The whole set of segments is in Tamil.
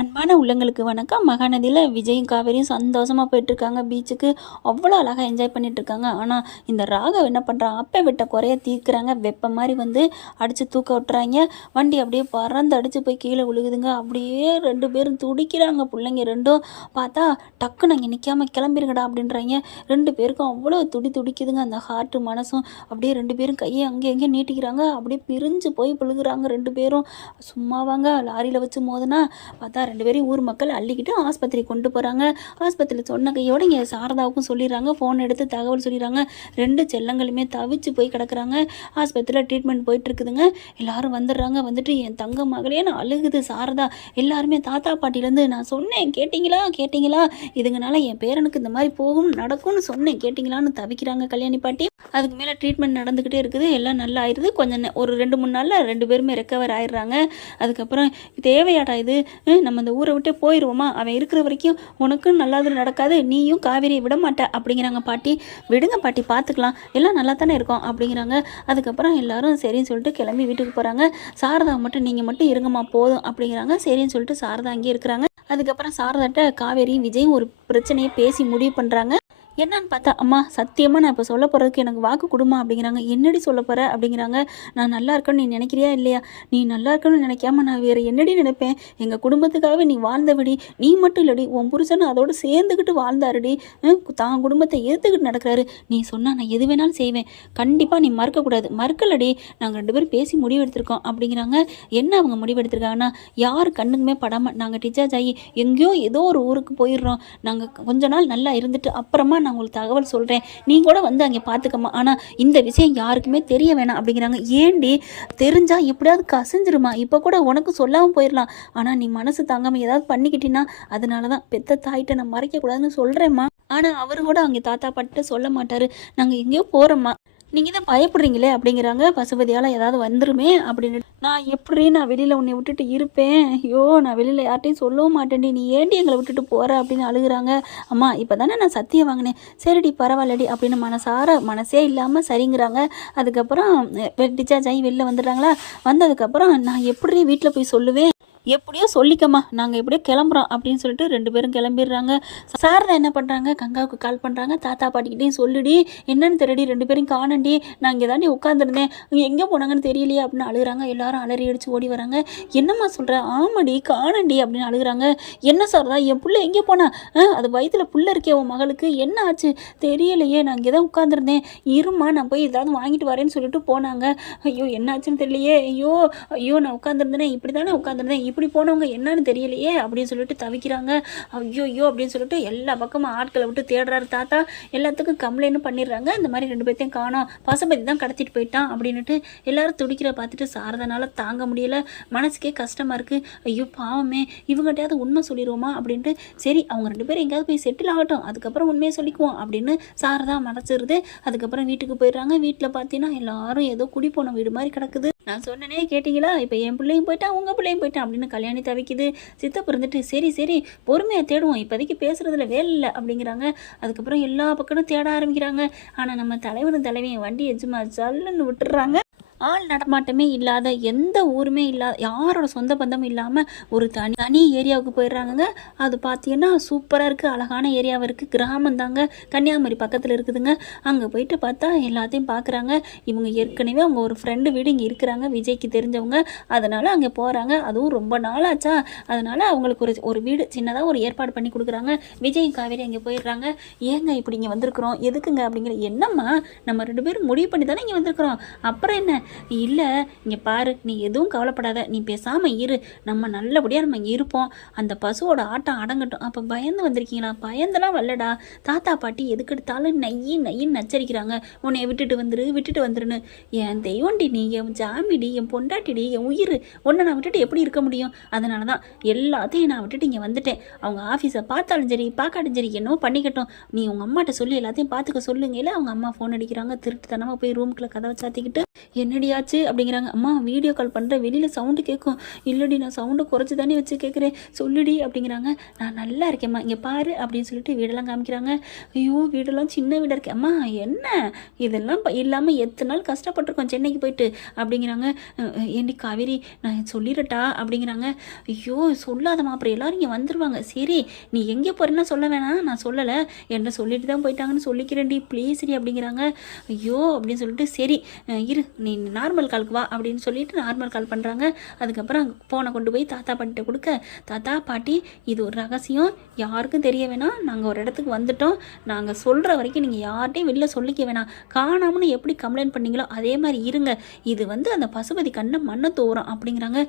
அன்பான உள்ளங்களுக்கு வணக்கம். மகாநதியில் விஜயும் காவேரியும் சந்தோஷமாக போயிட்டுருக்காங்க பீச்சுக்கு. அவ்வளோ அழகாக என்ஜாய் பண்ணிகிட்ருக்காங்க. ஆனால் இந்த ராகவ் என்ன பண்ணுறான், அப்பை விட்ட குறைய தீர்க்குறாங்க. வெப்ப மாதிரி வந்து அடித்து தூக்க விட்டுறாங்க. வண்டி அப்படியே பறந்து அடித்து போய் கீழே விழுகுதுங்க. அப்படியே 2 பேரும் துடிக்கிறாங்க. பிள்ளைங்க ரெண்டும் பார்த்தா டக்குன்னு அங்கே நிற்காம கிளம்பிருங்கடா அப்படின்றாங்க. 2 பேருக்கும் அவ்வளோ துடிக்குதுங்க. அந்த ஹார்ட்டு மனசும் அப்படியே 2 பேரும் கையை அங்கே எங்கேயும் நீட்டிக்கிறாங்க. அப்படியே பிரிஞ்சு போய் விழுகுறாங்க 2 பேரும். சும்மாவாங்க லாரியில் வச்சு மோதுனா பார்த்தா 2 பேரையும் ஊர் மக்கள் அள்ளிக்கிட்டு ஆஸ்பத்திரி கொண்டு போகிறாங்க. ஆஸ்பத்திரியில் சொன்ன கையோடு இங்கே சாரதாவுக்கும் சொல்லிடுறாங்க. ஃபோன் எடுத்து தகவல் சொல்லிடுறாங்க. 2 செல்லங்களுமே தவிச்சு போய் கிடக்குறாங்க. ஆஸ்பத்திரியில் ட்ரீட்மெண்ட் போயிட்டுருக்குதுங்க. எல்லாரும் வந்துடுறாங்க. வந்துட்டு என் தங்க மகளே நான் அழுகுது சாரதா. எல்லாருமே தாத்தா பாட்டிலேருந்து நான் சொன்னேன் கேட்டிங்களா இதுங்கனால என் பேரனுக்கு இந்த மாதிரி போகும் நடக்கும்னு சொன்னேன் கேட்டிங்களான்னு தவிக்கிறாங்க கல்யாணி பாட்டி. அதுக்கு மேலே ட்ரீட்மெண்ட் நடந்துக்கிட்டே இருக்குது. எல்லாம் நல்லா ஆயிடுது. கொஞ்சம் ஒரு 2-3 நாளில் 2 பேருமே ரெக்கவர் ஆயிடுறாங்க. அதுக்கப்புறம் தேவையாடா இது, நம்ம இந்த ஊரை விட்டு போயிடுவோமா, அவன் இருக்கிற வரைக்கும் உனக்கும் நல்லாது நடக்காது, நீயும் காவேரியை விட மாட்ட அப்படிங்கிறாங்க பாட்டி. விடுங்க பாட்டி பார்த்துக்கலாம், எல்லாம் நல்லா தானே இருக்கும் அப்படிங்கிறாங்க. அதுக்கப்புறம் எல்லாரும் சரின்னு சொல்லிட்டு கிளம்பி வீட்டுக்கு போகிறாங்க. சாரதா மட்டும் நீங்கள் மட்டும் இருங்கம்மா போதும் அப்படிங்கிறாங்க. சரின்னு சொல்லிட்டு சாரதா அங்கேயே இருக்கிறாங்க. அதுக்கப்புறம் சாரதாட்ட காவேரியும் விஜயும் ஒரு பிரச்சனையை பேசி முடிவு பண்ணுறாங்க. என்னன்னு பார்த்தா, அம்மா சத்தியமாக நான் இப்போ சொல்ல போகிறதுக்கு எனக்கு வாக்கு கொடுமா அப்படிங்கிறாங்க. என்னடி சொல்ல போகிற அப்படிங்கிறாங்க. நான் நல்லா இருக்கேன்னு நீ நினைக்கிறியா இல்லையா? நீ நல்லா இருக்கணும்னு நினைக்காம நான் வேறு என்னடி நினைப்பேன்? எங்கள் குடும்பத்துக்காகவே நீ வாழ்ந்தபடி, நீ மட்டும் இல்லடி உன் புருஷனும் அதோடு சேர்ந்துக்கிட்டு வாழ்ந்தாருடி. தான் குடும்பத்தை ஏற்றுக்கிட்டு நடக்கிறாரு. நீ சொன்னால் நான் எது வேணாலும் செய்வேன். கண்டிப்பாக நீ மறுக்கக்கூடாது. மறுக்கலடி, நாங்கள் 2 பேரும் பேசி முடிவெடுத்திருக்கோம் அப்படிங்கிறாங்க. என்ன அவங்க முடிவெடுத்திருக்காங்கன்னா, யார் கண்ணுக்குமே படாமல் நாங்கள் டிச்சார்ஜ் ஆகி எங்கேயோ ஏதோ ஒரு ஊருக்கு போயிடுறோம். நாங்கள் கொஞ்ச நாள் நல்லா இருந்துட்டு அப்புறமா நான் உங்களுக்கு தகவல் சொல்கிறேன், நீ கூட வந்து அங்கே பார்த்துக்கம்மா, ஆனால் இந்த விஷயம் யாருக்குமே தெரிய வேணாம் அப்படிங்கிறாங்க. ஏண்டி, தெரிஞ்சா எப்படியாவது கசிஞ்சிருமா, இப்போ கூட உனக்கு சொல்லாமல் போயிடலாம், ஆனால் நீ மனசு தாங்காமல் ஏதாவது பண்ணிக்கிட்டீங்கன்னா அதனால தான் பெத்த தாயிட்ட நான் மறைக்கக்கூடாதுன்னு சொல்கிறேம்மா. ஆனால் அவர் கூட அங்கே தாத்தா பாட்டிட்ட சொல்ல மாட்டார், நாங்கள் எங்கேயோ போகிறோம்மா, நீங்கள் தான் பயப்படுறீங்களே அப்படிங்கிறாங்க. பசுபதியால் ஏதாவது வந்துருமே அப்படின்னு. நான் வெளியில் உன்னை விட்டுட்டு இருப்பேன், ஐயோ நான் வெளியில் யார்ட்டையும் சொல்லவும் மாட்டேன்டி, நீ ஏண்டி எங்களை விட்டுட்டு போகிற அப்படின்னு அழுகுறாங்க. அம்மா இப்போ தானே நான் சத்தியம் வாங்கினேன், சரிடி பரவாயில்லடி அப்படின்னு மனசே இல்லாமல் சரிங்கிறாங்க. அதுக்கப்புறம் டிச்சார்ஜ் ஆகி வெளில வந்துடுறாங்களா. வந்ததுக்கப்புறம் நான் எப்படி வீட்டில் போய் சொல்லுவேன், எப்படியோ சொல்லிக்கம்மா, நாங்கள் எப்படியோ கிளம்புறோம் அப்படின்னு சொல்லிட்டு 2 பேரும் கிளம்பிடுறாங்க. சாரதா என்ன பண்ணுறாங்க, கங்காவுக்கு கால் பண்ணுறாங்க. தாத்தா பாட்டிக்கிட்டையும் சொல்லுடி, என்னன்னு தெரியடி, 2 பேரும் காணண்டி, நான் இங்கே தாண்டி உட்காந்துருந்தேன், எங்கே போனாங்கன்னு தெரியலையே அப்படின்னு அழுகுறாங்க. எல்லாரும் அலறி அடித்து ஓடி வராங்க. என்னம்மா சொல்கிற, ஆமாடி காணண்டி அப்படின்னு அழுகுறாங்க. என்ன சாரதா, என் புள்ள எங்கே போனா, அது வயிற்றுல புள்ள இருக்கே உன் மகளுக்கு, என்ன ஆச்சு தெரியலையே, நான் இங்கே தான் உட்காந்துருந்தேன், இருமா நான் போய் ஏதாவது வாங்கிட்டு வரேன்னு சொல்லிட்டு போனாங்க, ஐயோ என்ன ஆச்சுன்னு தெரியலையே, ஐயோ நான் உட்காந்துருந்தேன், இப்படி தானே உட்காந்துருந்தேன், இப்படி போனவங்க என்னன்னு தெரியலையே அப்படின்னு சொல்லிட்டு தவிக்கிறாங்க. ஐயோ அப்படின்னு சொல்லிட்டு எல்லா பக்கமும் ஆட்களை விட்டு தேடுறாரு தாத்தா. எல்லாத்துக்கும் கம்ப்ளைண்ட் பண்ணிடுறாங்க. இந்த மாதிரி 2 பேர்த்தையும் காணோம், பசுபதி தான் கடத்திட்டு போயிட்டான் அப்படின்னுட்டு எல்லாரும் துடிக்கிற பார்த்துட்டு சாரதனால தாங்க முடியல. மனசுக்கே கஷ்டமாக இருக்குது. ஐயோ பாவமே, இவங்ககிட்டயாவது உண்மை சொல்லிடுவோமா அப்படின்ட்டு, சரி அவங்க 2 பேரும் எங்கேயாவது போய் செட்டில் ஆகட்டும், அதுக்கப்புறம் உண்மையை சொல்லிக்குவோம் அப்படின்னு சாரதா மறைச்சிருது. அதுக்கப்புறம் வீட்டுக்கு போயிடுறாங்க. வீட்டில் பார்த்தீங்கன்னா எல்லாரும் ஏதோ குடி போன வீடு மாதிரி கிடக்குது. நான் சொன்னனே கேட்டிங்களா, இப்போ என் பிள்ளையும் போயிட்டா உங்கள் பிள்ளையும் போயிட்டான் அப்படின்னு கல்யாணி தவிக்குது. சித்தப்பு இருந்துட்டு சரி பொறுமையாக தேடுவோம், இப்போதைக்கு பேசுகிறதுல வேலை இல்லை அப்படிங்கிறாங்க. அதுக்கப்புறம் எல்லா பக்கமும் தேட ஆரம்பிக்கிறாங்க. ஆனால் நம்ம தலைவியும் வண்டியை சும்மா ஜல்லுன்னு விட்டுடுறாங்க. ஆள் நடமாட்டமே இல்லாத, எந்த ஊருமே இல்லாத, யாரோட சொந்த பந்தமும் இல்லாமல் ஒரு தனி ஏரியாவுக்கு போயிடுறாங்கங்க. அது பார்த்தீங்கன்னா சூப்பராக இருக்குது, அழகான ஏரியாவும் இருக்குது, கிராமம் தாங்க, கன்னியாகுமரி பக்கத்தில் இருக்குதுங்க. அங்கே போயிட்டு பார்த்தா எல்லாத்தையும் பார்க்குறாங்க. இவங்க ஏற்கனவே அவங்க ஒரு ஃப்ரெண்டு வீடு இங்கே இருக்கிறாங்க, விஜய்க்கு தெரிஞ்சவங்க, அதனால் அங்கே போகிறாங்க. அதுவும் ரொம்ப நாளாச்சா, அதனால் அவங்களுக்கு ஒரு வீடு சின்னதாக ஒரு ஏற்பாடு பண்ணி கொடுக்குறாங்க. விஜய் காவேரி அங்கே போயிடுறாங்க. ஏங்க இப்படி இங்கே வந்திருக்கிறோம், எதுக்குங்க அப்படிங்கிற. என்னம்மா நம்ம 2 பேரும் முடிவு பண்ணி தானே இங்கே வந்திருக்கிறோம், அப்புறம் என்ன, இல்லை இங்கே பாரு, நீ எதுவும் கவலைப்படாத, நீ பேசாமல் இரு, நம்ம நல்லபடியாக நம்ம இருப்போம், அந்த பசுவோட ஆட்டம் அடங்கட்டும். அப்போ பயந்து வந்திருக்கீங்களா? பயந்தெல்லாம் வரலடா, தாத்தா பாட்டி எதுக்கெடுத்தாலும் நையின்னு நச்சரிக்கிறாங்க, உன்னை விட்டுட்டு வந்துருன்னு. என் தெய்வண்டி நீ, என் ஜாமிடி, என் பொண்டாட்டிடி, என் உயிர், உன்னை நான் விட்டுட்டு எப்படி இருக்க முடியும்? அதனால தான் எல்லாத்தையும் நான் விட்டுட்டு இங்கே வந்துட்டேன். அவங்க ஆஃபீஸை பார்த்தாலும் சரி பார்க்காட்டும் சரி என்னவோ பண்ணிக்கட்டும், நீ உங்கள் அம்மாட்ட சொல்லி எல்லாத்தையும் பார்த்துக்க சொல்லுங்க. இல்லை அவங்க அம்மா ஃபோன் அடிக்கிறாங்க. திருட்டுத்தனமாக போய் ரூமுக்குள்ளே கதவை சாத்திக்கிட்டு, என்ன என்னடியாச்சு அப்படிங்கிறாங்க. அம்மா வீடியோ கால் பண்ணுறேன், வெளியில் சவுண்டு கேட்கும். இல்லடி நான் சவுண்டை குறைச்சி தானே வச்சு கேட்குறேன், சொல்லுடி அப்படிங்கிறாங்க. நான் நல்லா இருக்கேம்மா, இங்கே பாரு அப்படின்னு சொல்லிட்டு வீடெல்லாம் காமிக்கிறாங்க. ஐயோ வீடெல்லாம் சின்ன வீடாக இருக்கே. அம்மா என்ன இதெல்லாம் இல்லாமல் எத்தனை நாள் கஷ்டப்பட்டிருக்கோம் சென்னைக்கு போயிட்டு அப்படிங்கிறாங்க. ஏண்டி காவேரி நான் சொல்லிடட்டா அப்படிங்கிறாங்க. ஐயோ சொல்லாதம்மா, அப்புறம் எல்லோரும் இங்கே வந்துடுவாங்க. சரி நீ எங்கே போகிறேன்னா சொல்ல வேணாம், நான் சொல்லலை, என்ன சொல்லிட்டு தான் போயிட்டாங்கன்னு சொல்லிக்கிறேன்டி ப்ளீஸ்டி அப்படிங்கிறாங்க. ஐயோ அப்படின்னு சொல்லிட்டு சரி இரு நீ நார்மல் காலுக்கு வா அப்படின்னு சொல்லிட்டு நார்மல் கால் பண்ணுறாங்க. அதுக்கப்புறம் ஃபோனை கொண்டு போய் தாத்தா பாட்டிகிட்ட கொடுக்க, தாத்தா பாட்டி இது ஒரு ரகசியம், யாருக்கும் தெரிய வேணாம், நாங்கள் ஒரு இடத்துக்கு வந்துட்டோம், நாங்கள் சொல்கிற வரைக்கும் நீங்கள் யார்கிட்டையும் வெளில சொல்லிக்க வேணாம், காணாமனு எப்படி கம்ப்ளைண்ட் பண்ணீங்களோ அதே மாதிரி இருங்க, இது வந்து அந்த பசுபதி கண்ணை மண்ணை தோறும் அப்படிங்கிறாங்க.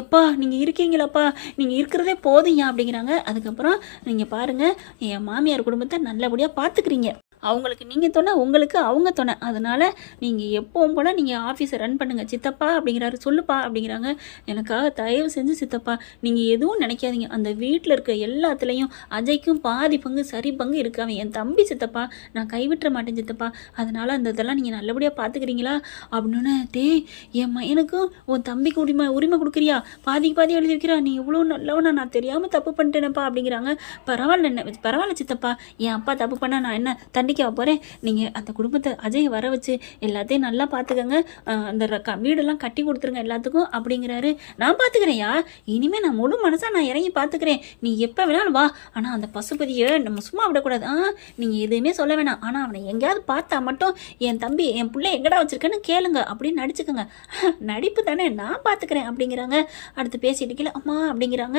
எப்பா நீங்கள் இருக்கீங்களாப்பா, நீங்கள் இருக்கிறதே போதுங்க அப்படிங்கிறாங்க. அதுக்கப்புறம் நீங்கள் பாருங்கள் என் மாமியார் குடும்பத்தை நல்லபடியாக பார்த்துக்கிறீங்க, அவங்களுக்கு நீங்கள் துணை, உங்களுக்கு அவங்க துணை, அதனால் நீங்கள் எப்பவும் போல் நீங்கள் ஆஃபீஸை ரன் பண்ணுங்கள் சித்தப்பா அப்படிங்கிறாரு. சொல்லுப்பா அப்படிங்கிறாங்க. எனக்காக தயவு செஞ்சு சித்தப்பா நீங்கள் எதுவும் நினைக்காதீங்க, அந்த வீட்டில் இருக்க எல்லாத்துலேயும் அஜய்க்கும் பாதி பங்கு சரி பங்கு இருக்கு, அவன் என் தம்பி சித்தப்பா, நான் கைவிட்டுற மாட்டேன் சித்தப்பா, அதனால் அந்த இதெல்லாம் நீங்கள் நல்லபடியாக பார்த்துக்கிறீங்களா அப்படின்னு. என் எனக்கும் உன் தம்பிக்கு உரிமை கொடுக்குறியா, பாதிக்கு பாதி எழுதி வைக்கிறா, நீ எவ்வளோ நல்லவனா, நான் தெரியாமல் தப்பு பண்ணிட்டேனப்பா அப்படிங்கிறாங்க. பரவாயில்ல என்ன பரவாயில்ல சித்தப்பா, என் அப்பா தப்பு பண்ணால் நான் என்ன தண்டிக்க போகிறேன், நீங்கள் அந்த குடும்பத்தை அஜய் வர வச்சு எல்லாத்தையும் நல்லா பார்த்துக்கங்க, அந்த வீடெல்லாம் கட்டி கொடுத்துருங்க எல்லாத்துக்கும் அப்படிங்கிறாரு. நான் பார்த்துக்கிறேன்யா, இனிமேல் நான் முழு மனசாக நான் இறங்கி பார்த்துக்கிறேன், நீ எப்போ வேணாலும் வா, ஆனால் அந்த பசுபதியை நம்ம சும்மா விடக்கூடாது, நீங்கள் எதுவுமே சொல்ல வேணாம், ஆனால் அவனை எங்கேயாவது பார்த்தா மட்டும் என் தம்பி என் பிள்ளை எங்கடா வச்சுருக்கேன்னு கேளுங்க அப்படின்னு நடிச்சுக்கோங்க. நடிப்பு தானே, நான் பார்த்துக்கிறேன் அப்படிங்கிறாங்க. அடுத்து பேசிட்டு கீழே அம்மா அப்படிங்கிறாங்க.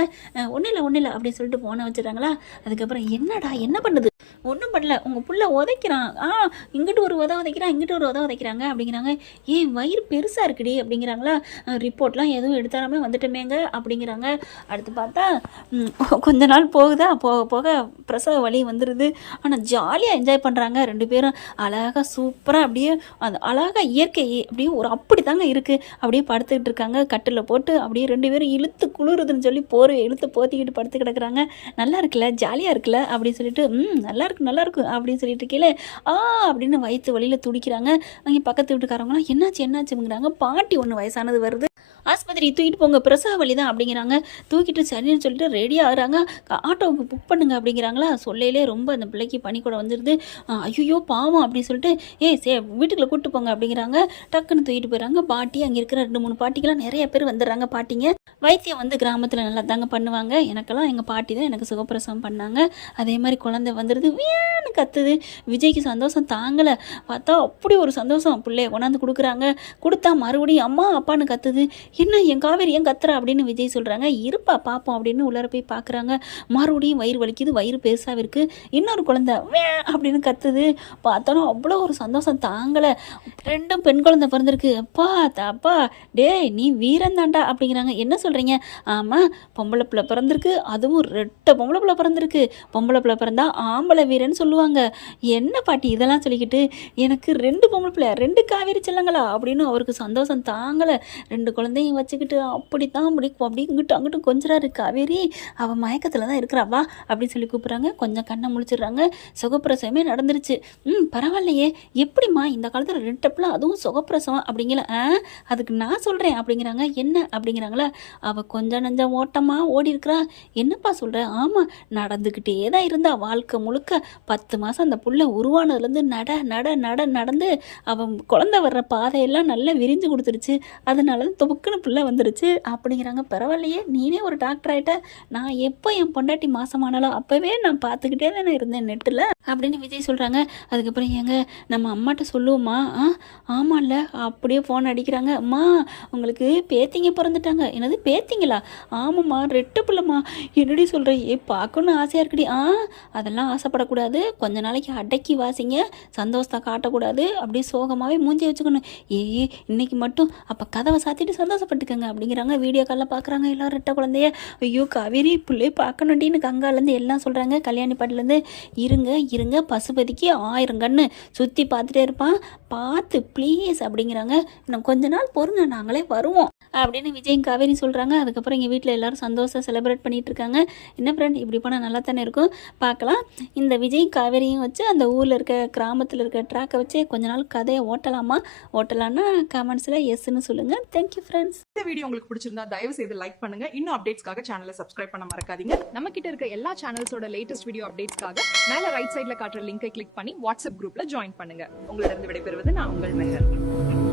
ஒன்றும் இல்லை அப்படின்னு சொல்லிட்டு போன வச்சுறாங்களா. அதுக்கப்புறம் என்னடா என்ன பண்ணுது, ஒன்றும் பண்ணல, உங்கள் புள்ள உதைக்கிறான், இங்கிட்டு ஒரு உதைக்கிறான், இங்கிட்டு ஒரு உதைக்கிறாங்க அப்படிங்கிறாங்க. ஏன் வயிறு பெருசாக இருக்குடி அப்படிங்கிறாங்களா. ரிப்போர்ட்லாம் எதுவும் எடுத்தாலுமே வந்துட்டோமேங்க அப்படிங்கிறாங்க. அடுத்து பார்த்தா கொஞ்ச நாள் போகுதா, போக போக பிரசவ வலி வந்துடுது. ஆனால் ஜாலியாக என்ஜாய் பண்ணுறாங்க ரெண்டு பேரும், அழகாக சூப்பராக அப்படியே அந்த அழகாக இயற்கை அப்படியே ஒரு அப்படி தாங்க இருக்குது. அப்படியே படுத்துக்கிட்டு இருக்காங்க கட்டில் போட்டு, அப்படியே ரெண்டு பேரும் இழுத்து குளிருதுன்னு சொல்லி இழுத்து போத்திக்கிட்டு படுத்து கிடக்குறாங்க. நல்லா இருக்குல்ல, ஜாலியாக இருக்குல்ல அப்படின்னு சொல்லிட்டு நல்லா இருக்கு அப்படின்னு சொல்லிட்டு கீழே அப்படின்னு வயிற்று வழியில் துடிக்கிறாங்க. அங்கே பக்கத்து வீட்டுக்காரவங்களாம் என்னாச்சுங்கிறாங்க. பாட்டி ஒன்று வயசானது வருது, ஆஸ்பத்திரி தூக்கிட்டு போங்க, பிரசவ வலி தான் அப்படிங்கிறாங்க. தூக்கிட்டு சரின்னு சொல்லிட்டு ரெடி ஆகுறாங்க. ஆட்டோவுக்கு புக் பண்ணுங்க அப்படிங்கிறாங்களா. சொல்லையிலே ரொம்ப அந்த பிள்ளைக்கு பனி கூட வந்துடுது. ஐயோ பாவம் அப்படின்னு சொல்லிட்டு வீட்டுக்குள்ளே கூப்பிட்டு போங்க அப்படிங்கிறாங்க. டக்குன்னு தூக்கிட்டு போயிடறாங்க. பாட்டி அங்கே இருக்கிற 2-3 பாட்டிக்கெல்லாம் நிறைய பேர் வந்துடுறாங்க. பாட்டிங்க வைத்தியம் வந்து கிராமத்தில் நல்லா தாங்க பண்ணுவாங்க. எனக்கெல்லாம் எங்கள் பாட்டி தான் எனக்கு சுகப்பிரசவம் பண்ணாங்க. அதே மாதிரி குழந்தை வந்துடுது, வேன்னு கத்துது. விஜய்க்கு சந்தோஷம் தாங்கலை. பார்த்தா அப்படி ஒரு சந்தோஷம், பிள்ளைய கொண்டாந்து கொடுக்குறாங்க. கொடுத்தா மறுபடியும் அம்மா அப்பான்னு கத்துது. என்ன என் காவேரி ஏன் கத்துறா அப்படின்னு விஜய் சொல்கிறாங்க. இருப்பா பார்ப்போம் அப்படின்னு உள்ளார போய் பார்க்குறாங்க. மறுபடியும் வயிறு வலிக்குது, வயிறு பெருசாக இருக்குது. இன்னொரு குழந்தை வே அப்படின்னு கத்துது. பார்த்தாலும் அவ்வளோ ஒரு சந்தோஷம் தாங்கலை. 2 பெண் குழந்தை பிறந்திருக்கு. அப்பா டேய் நீ வீரந்தாண்டா அப்படிங்கிறாங்க. என்ன சொல்கிறீங்க? ஆமாம், பொம்பளை பிள்ளை பிறந்திருக்கு, அதுவும் 2 பொம்பளை பிள்ளை பிறந்திருக்கு. பொம்பளை பிள்ளை பிறந்தா ஆம்பளை வீரன்னு சொல்லுவாங்க. என்ன பாட்டி இதெல்லாம் சொல்லிக்கிட்டு, எனக்கு 2 பொம்பளை பிள்ளை 2 காவேரி செல்லங்களா அப்படின்னு அவருக்கு சந்தோஷம் தாங்கலை. 2 குழந்தையும் வச்சுக்கிட்டு அப்படித்தான் அப்படி இங்கிட்டு அங்கிட்டும் கொஞ்சிறாரு. காவேரி அவள் மயக்கத்தில் தான் இருக்கிறாவா அப்படின்னு சொல்லி கூப்பிட்றாங்க. கொஞ்சம் கண்ணை முழிச்சிடுறாங்க. சுகப்பிரசவமே நடந்துருச்சு. பரவாயில்லையே, எப்படிம்மா இந்த காலத்தில் 2 பிள்ளை அதுவும் சுகப்பிரசவம் அப்படிங்கிற அதுக்கு நான் சொல்கிறேன் அப்படிங்கிறாங்க. என்ன அப்படிங்கிறாங்களா. அவள் கொஞ்சம் நஞ்சம் ஓட்டமாக ஓடி இருக்கிறா. என்னப்பா சொல்கிற? ஆமாம், நடந்துக்கிட்டே தான் இருந்தா வாழ்க்கை முழுக்க. 10 மாதம் அந்த புள்ள உருவானதுலேருந்து நடந்து அவன் குழந்தை வர்ற பாதையெல்லாம் நல்லா விரிஞ்சு கொடுத்துருச்சு. அதனால தான் துப்புக்குன்னு பிள்ளை வந்துருச்சு அப்படிங்கிறாங்க. பரவாயில்லையே, நீனே ஒரு டாக்டர் ஆகிட்ட. நான் எப்போ என் பொண்டாட்டி மாசமானாலோ அப்போவே நான் பார்த்துக்கிட்டே தானே இருந்தேன் நெட்டில் அப்படின்னு விஜய் சொல்கிறாங்க. அதுக்கப்புறம் ஏங்க நம்ம அம்மாட்ட சொல்லுவோம்மா? ஆமாம்ல அப்படியே ஃபோன் அடிக்கிறாங்க. அம்மா உங்களுக்கு பேத்திங்க பிறந்துட்டாங்க. என்னது பேத்திங்களா? ஆமாம்மா, 2 பிள்ளைம்மா. என்னடி சொல்கிற? பார்க்கணுன்னு ஆசையாக இருக்குடி. அதெல்லாம் ஆசைப்படக்கூடாது, கொஞ்ச நாளைக்கு அடக்கி வாசிங்க, சந்தோஷத்தை காட்டக்கூடாது, அப்படியே சோகமாகவே மூஞ்சி வச்சுக்கணும். இன்னைக்கு மட்டும் அப்போ கதவை சாத்திட்டு சந்தோஷப்பட்டுக்கங்க அப்படிங்கிறாங்க. வீடியோ காலில் பார்க்குறாங்க எல்லோரும் 2 குழந்தைய. ஐயோ காவேரி பிள்ளை பார்க்கணுண்டின்னு கங்காலேருந்து எல்லாம் சொல்கிறாங்க. கல்யாணி பாட்டிலேருந்து இருங்க பசுபதிக்கு 1000 கண்ணு சுற்றி பார்த்துட்டே இருப்பான், பார்த்து ப்ளீஸ் அப்படிங்கிறாங்க. இன்னும் கொஞ்ச நாள் பொறுங்க, நாங்களே வருவோம் அப்படின்னு விஜயும் காவேரி சொல்கிறாங்க. அதுக்கப்புறம் எங்கள் வீட்டில் எல்லோரும் சந்தோஷம் செலிப்ரேட் பண்ணிகிட்டு இருக்காங்க. என்ன ஃப்ரெண்ட் இப்படி போனால் நல்லா தானே இருக்கும், பார்க்கலாம். இந்த விஜய் காவேரியும் வச்சு அந்த ஊரில் இருக்க கிராமத்தில் இருக்க ட்ராக்கை வச்சு கொஞ்ச நாள் கதையை ஓட்டலான்னா கமெண்ட்ஸில் எஸ்ன்னு சொல்லுங்கள். Thank you friends. இந்த வீடியோ உங்களுக்கு பிடிச்சிருந்தா தயவு செய்து லைக் பண்ணுங்க. இன்னும் அப்டேட்ஸ்க்காக சேனலை சப்ஸ்கிரைப் பண்ண மறக்காதீங்க. நம்ம கிட்ட இருக்க எல்லா சேனல்ஸோட லேட்டஸ்ட் வீடியோ அப்டேட்ஸ்க்காக மேல ரைட் சைட்ல காட்டுற லிங்கை கிளிக் பண்ணி வாட்ஸ்அப் குரூப்ல ஜாயின் பண்ணுங்க. உங்களிடம் விடைபெறுவது நான் உங்கள் மெஹர்.